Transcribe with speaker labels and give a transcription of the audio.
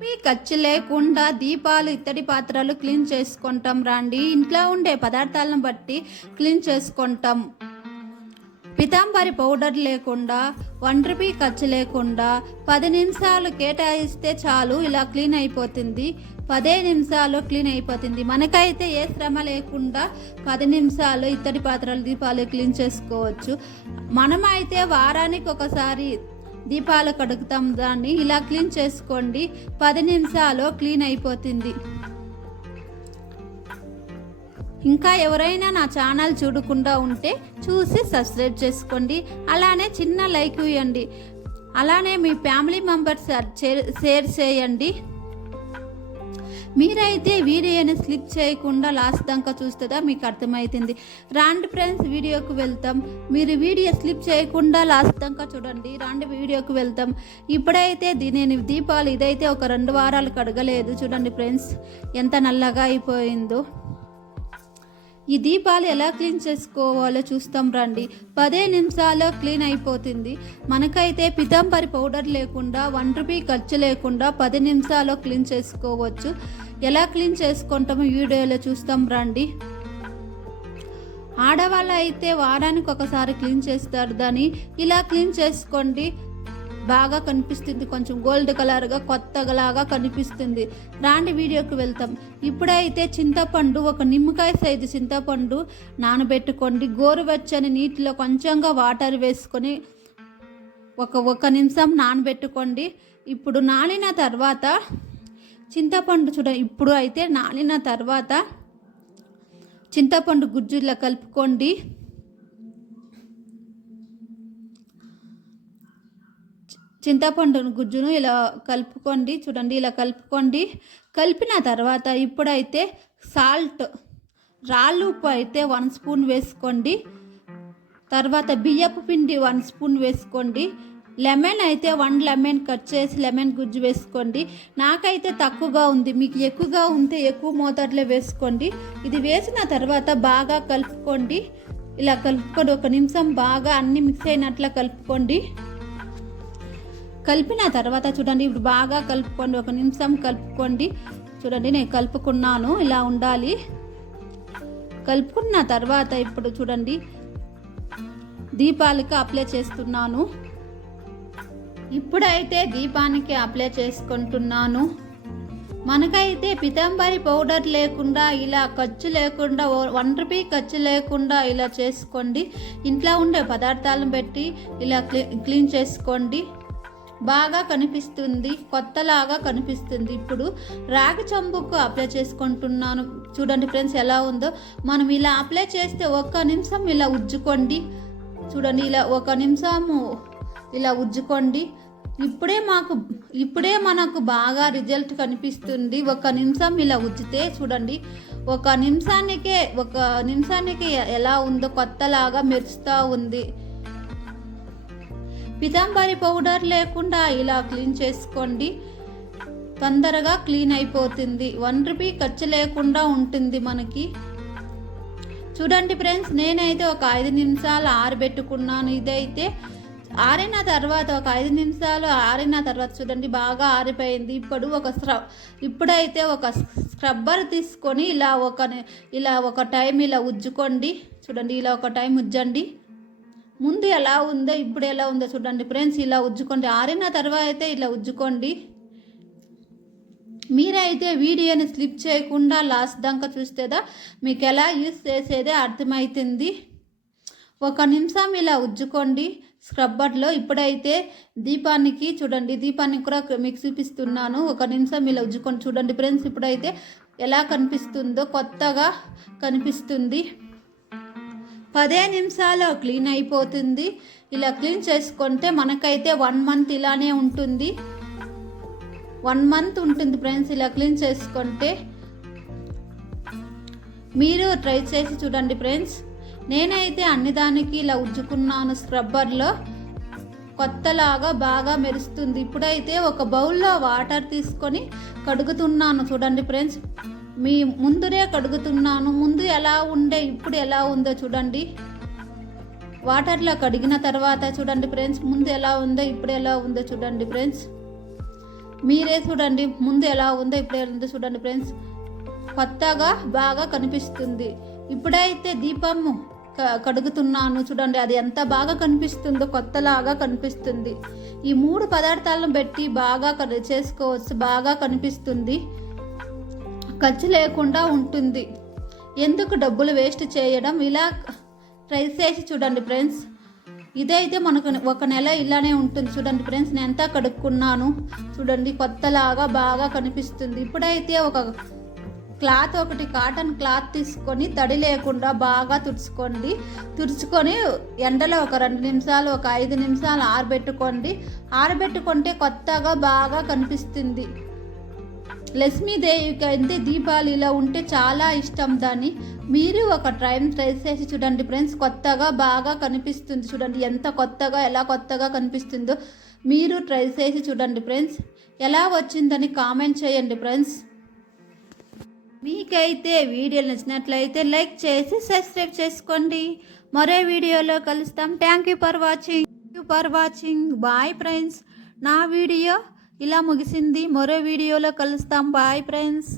Speaker 1: మీ ఖర్చు లేకుండా దీపాలు ఇత్తడి పాత్రలు క్లీన్ చేసుకుంటాం రండి. ఇంట్లో ఉండే పదార్థాలను బట్టి క్లీన్ చేసుకుంటాం. పితాంబరి పౌడర్ లేకుండా వన్ ఖర్చు లేకుండా పది నిమిషాలు కేటాయిస్తే చాలు ఇలా క్లీన్ అయిపోతుంది. పదే నిమిషాలు క్లీన్ అయిపోతుంది. మనకైతే ఏ శ్రమ లేకుండా పది నిమిషాలు ఇత్తడి పాత్రలు దీపాలు క్లీన్ చేసుకోవచ్చు. మనమైతే వారానికి ఒకసారి దీపాలు కడుగుతాం దాన్ని. ఇలా క్లీన్ చేసుకోండి. పది నిమిషాలు క్లీన్ అయిపోతుంది. ఇంకా ఎవరైనా నా ఛానల్ చూడకుండా ఉంటే చూసి సబ్స్క్రైబ్ చేసుకోండి. అలానే చిన్న లైక్ ఇవ్వండి. అలానే మీ ఫ్యామిలీ మెంబర్స్ షేర్ చేయండి. మీరైతే వీడియోని స్లిప్ చేయకుండా లాస్ట్ దాకా చూస్తుందా మీకు అర్థమవుతుంది రాండి ఫ్రెండ్స్ వీడియోకి వెళ్తాం. మీరు వీడియో స్లిప్ చేయకుండా లాస్ట్ దాకా చూడండి. రాండి వీడియోకి వెళ్తాం. ఇప్పుడైతే దీని దీపాలు ఇదైతే ఒక రెండు వారాలు కడగలేదు చూడండి ఫ్రెండ్స్ ఎంత నల్లగా అయిపోయిందో. ఈ దీపాలు ఎలా క్లీన్ చేసుకోవాలో చూస్తాం రండి. పదే నిమిషాల్లో క్లీన్ అయిపోతుంది. మనకైతే పితాంబరి పౌడర్ లేకుండా వన్ రూపీ ఖర్చు లేకుండా పది నిమిషాల్లో క్లీన్ చేసుకోవచ్చు. ఎలా క్లీన్ చేసుకుంటామో వీడియోలో చూస్తాం రండి. ఆడవాళ్ళు అయితే వారానికి ఒకసారి క్లీన్ చేస్తారు దాన్ని ఇలా క్లీన్ చేసుకోండి. బాగా కనిపిస్తుంది. కొంచెం గోల్డ్ కలర్గా కొత్తలాగా కనిపిస్తుంది. రాండి వీడియోకి వెళ్తాం. ఇప్పుడైతే చింతపండు ఒక నిమ్మకాయ సైజు చింతపండు నానబెట్టుకోండి. గోరువెచ్చని నీటిలో కొంచెంగా వాటర్ వేసుకొని ఒక ఒక నిమిషం నానబెట్టుకోండి. ఇప్పుడు నానిన తర్వాత చింతపండు చూడ ఇప్పుడు అయితే నానిన తర్వాత చింతపండు గుజ్జు కలుపుకోండి. చింతపండు గుజ్జును ఇలా కలుపుకోండి. చూడండి ఇలా కలుపుకోండి. కలిపిన తర్వాత ఇప్పుడైతే సాల్ట్ రాళ్ళు ఉప్పు అయితే వన్ స్పూన్ వేసుకోండి. తర్వాత బియ్యపు పిండి వన్ స్పూన్ వేసుకోండి. లెమన్ అయితే వన్ లెమన్ కట్ చేసి లెమన్ గుజ్జు వేసుకోండి. నాకైతే తక్కువగా ఉంది. మీకు ఎక్కువగా ఉంటే ఎక్కువ మోతాదులో వేసుకోండి. ఇది వేసిన తర్వాత బాగా కలుపుకోండి. ఇలా కలుపుకొని ఒక నిమిషం బాగా అన్ని మిక్స్ అయినట్లా కలుపుకోండి. కలిపిన తర్వాత చూడండి ఇప్పుడు బాగా కలుపుకోండి ఒక నిమిషం కలుపుకోండి. చూడండి నేను కలుపుకున్నాను ఇలా ఉండాలి. కలుపుకున్న తర్వాత ఇప్పుడు చూడండి దీపాలకి అప్లై చేస్తున్నాను. ఇప్పుడైతే దీపానికి అప్లై చేసుకుంటున్నాను. మనకైతే పితంబరి పౌడర్ లేకుండా ఇలా ఖర్చు లేకుండా వన్ రూపీ ఖర్చు లేకుండా ఇలా చేసుకోండి. ఇంట్లో ఉండే పదార్థాలను పెట్టి ఇలా క్లీ- క్లీన్ చేసుకోండి. బాగా కనిపిస్తుంది కొత్తలాగా కనిపిస్తుంది. ఇప్పుడు రాగి చంబుకు అప్లై చేసుకుంటున్నాను. చూడండి ఫ్రెండ్స్ ఎలా ఉందో. మనం ఇలా అప్లై చేస్తే ఒక్క నిమిషం ఇలా ఉజ్జుకోండి. చూడండి ఇలా ఒక నిమిషము ఇలా ఉజ్జుకోండి. ఇప్పుడే మాకు ఇప్పుడే మనకు బాగా రిజల్ట్ కనిపిస్తుంది. ఒక నిమిషం ఇలా ఉజ్జితే చూడండి. ఒక నిమిషానికే ఒక నిమిషానికి ఎలా ఉందో కొత్తలాగా మెరుస్తూ ఉంది. పితాంబరి పౌడర్ లేకుండా ఇలా క్లీన్ చేసుకోండి. తొందరగా క్లీన్ అయిపోతుంది. వన్ రూపీ ఖర్చు లేకుండా ఉంటుంది మనకి. చూడండి ఫ్రెండ్స్ నేనైతే ఒక ఐదు నిమిషాలు ఆరబెట్టుకున్నాను. ఇదైతే ఆరిన తర్వాత ఒక ఐదు నిమిషాలు ఆరిన తర్వాత చూడండి బాగా ఆరిపోయింది. ఇప్పుడు ఒక స్క్రబ్ ఇప్పుడైతే ఒక స్క్రబ్బర్ తీసుకొని ఇలా ఒక ఇలా ఒక టైం ఇలా ఉజ్జుకోండి. చూడండి ఇలా ఒక టైం ఉజ్జండి. ముందు ఎలా ఉందో ఇప్పుడు ఎలా ఉందో చూడండి ఫ్రెండ్స్ ఇలా ఉజ్జుకోండి ఆరిన తర్వాత అయితే ఇలా ఉజ్జుకోండి మీరైతే వీడియోని స్లిప్ చేయకుండా లాస్ట్ దాకా చూస్తేదా మీకు ఎలా యూస్ చేసేదే అర్థమవుతుంది ఒక నిమిషం ఇలా ఉజ్జుకోండి స్క్రబ్బర్లో ఇప్పుడైతే దీపానికి చూడండి దీపానికి కూడా మీకు చూపిస్తున్నాను. ఒక నిమిషం ఇలా ఉజ్జుకొని చూడండి ఫ్రెండ్స్ ఇప్పుడైతే ఎలా కనిపిస్తుందో కొత్తగా కనిపిస్తుంది. పదే నిమిషాలు క్లీన్ అయిపోతుంది. ఇలా క్లీన్ చేసుకుంటే మనకైతే వన్ మంత్ ఇలానే ఉంటుంది. వన్ మంత్ ఉంటుంది ఫ్రెండ్స్ ఇలా క్లీన్ చేసుకుంటే. మీరు ట్రై చేసి చూడండి ఫ్రెండ్స్. నేనైతే అన్ని దానికి ఇలా ఉజ్జుకున్నాను స్క్రబ్బర్లో. కొత్తలాగా బాగా మెరుస్తుంది. ఇప్పుడైతే ఒక బౌల్లో వాటర్ తీసుకొని కడుగుతున్నాను చూడండి ఫ్రెండ్స్. మీ ముందునే కడుగుతున్నాను. ముందు ఎలా ఉండే ఇప్పుడు ఎలా ఉందో చూడండి. వాటర్లో కడిగిన తర్వాత చూడండి ఫ్రెండ్స్ ముందు ఎలా ఉందో ఇప్పుడు ఎలా ఉందో చూడండి ఫ్రెండ్స్ మీరే చూడండి ముందు ఎలా ఉందో ఇప్పుడు ఎలా ఉందో చూడండి ఫ్రెండ్స్ కొత్తగా బాగా కనిపిస్తుంది. ఇప్పుడైతే దీపం క- కడుగుతున్నాను చూడండి. అది ఎంత బాగా కనిపిస్తుందో కొత్తలాగా కనిపిస్తుంది. ఈ మూడు పదార్థాలను పెట్టి బాగా చేసుకోవచ్చు బాగా కనిపిస్తుంది. ఖర్చు లేకుండా ఉంటుంది. ఎందుకు డబ్బులు వేస్ట్ చేయడం? ఇలా ట్రై చేసి చూడండి ఫ్రెండ్స్. ఇదైతే మనకు ఒక నెల ఇలానే ఉంటుంది. చూడండి ఫ్రెండ్స్ నేను ఎంత కడుక్కున్నాను? చూడండి కొత్తలాగా బాగా కనిపిస్తుంది. ఇప్పుడైతే ఒక క్లాత్ ఒకటి కాటన్ క్లాత్ తీసుకొని తడి లేకుండా బాగా తుడుచుకోండి. తుడుచుకొని ఎండలో ఒక రెండు నిమిషాలు ఒక ఐదు నిమిషాలు ఆరబెట్టుకోండి. ఆరబెట్టుకుంటే కొత్తగా బాగా కనిపిస్తుంది. లక్ష్మీదేవికి అయితే దీపాలు ఇలా ఉంటే చాలా ఇష్టం దాన్ని. మీరు ఒక ట్రైన్ ట్రై చేసి చూడండి ఫ్రెండ్స్ కొత్తగా బాగా కనిపిస్తుంది చూడండి. ఎంత కొత్తగా ఎలా కొత్తగా కనిపిస్తుందో మీరు ట్రై చేసి చూడండి ఫ్రెండ్స్ ఎలా వచ్చిందని కామెంట్ చేయండి ఫ్రెండ్స్ మీకైతే వీడియో నచ్చినట్లయితే లైక్ చేసి సబ్స్క్రైబ్ చేసుకోండి. మరో వీడియోలో కలుస్తాం. Thank you for watching for watching bye friends నా వీడియో ఇలా ముగిసింది. మరో వీడియోలో కలుస్తాం. Bye friends